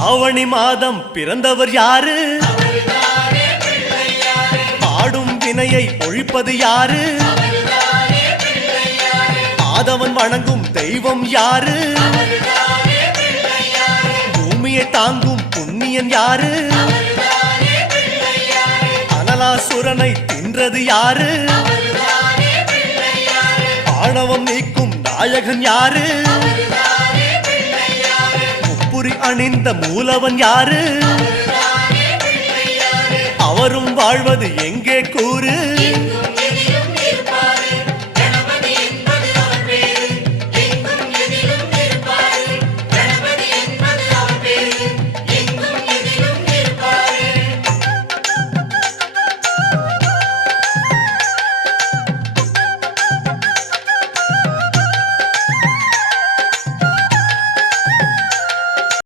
ஆவணி மாதம் பிறந்தவர் யாரு? பாடும் வினையை ஒழிப்பது யாரு? ஆதவன் வணங்கும் தெய்வம் யாரு? பூமியை தாங்கும் புண்ணியன் யாரு? அனலாசுரனை தின்றது யாரு? ஆணவம் நீக்கும் நாயகன் யாரு? முப்புரி அணிந்த மூலவன் யாரு? அவரும் வாழ்வது எங்கே கூறு?